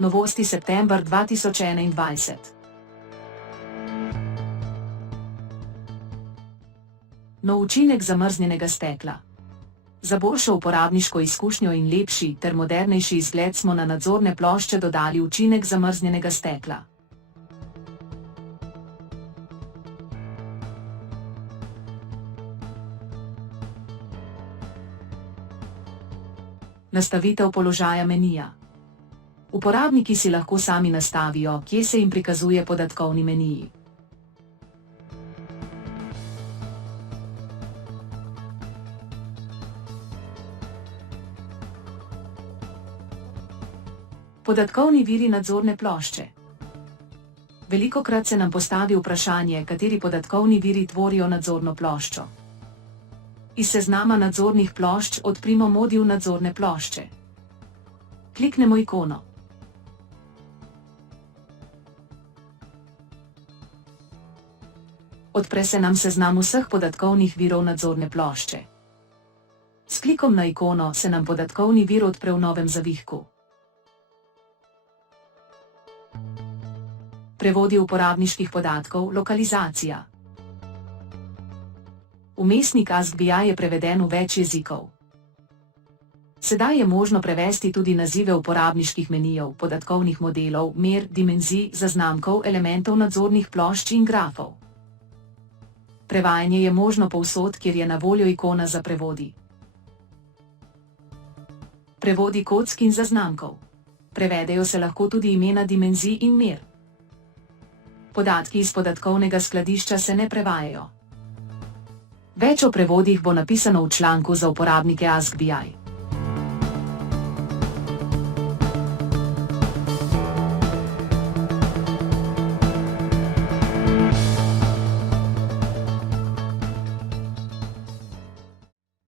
Novosti september 2021. Nov učinek zamrznjenega stekla. Za boljšo uporabniško izkušnjo in lepši ter modernejši izgled smo na nadzorne plošče dodali učinek zamrznjenega stekla. Nastavitev položaja menija. Uporabniki si lahko sami nastavijo, kje se jim prikazuje podatkovni meniji. Podatkovni viri nadzorne plošče. Velikokrat se nam postavi vprašanje, kateri podatkovni viri tvorijo nadzorno ploščo. Iz seznama nadzornih plošč odprimo modul nadzorne plošče. Kliknemo ikono. Odpre se nam seznam vseh podatkovnih virov nadzorne plošče. S klikom na ikono se nam podatkovni vir odpre v novem zavihku. Prevodi uporabniških podatkov, lokalizacija. Vmesnik AskBI je preveden v več jezikov. Sedaj je možno prevesti tudi nazive uporabniških menijev, podatkovnih modelov, mer, dimenzij, zaznamkov, elementov nadzornih plošč in grafov. Prevajanje je možno povsod, kjer je na voljo ikona za prevodi. Prevodi kock in zaznamkov. Prevedejo se lahko tudi imena dimenzij in mer. Podatki iz podatkovnega skladišča se ne prevajajo. Več o prevodih bo napisano v članku za uporabnike AskBI.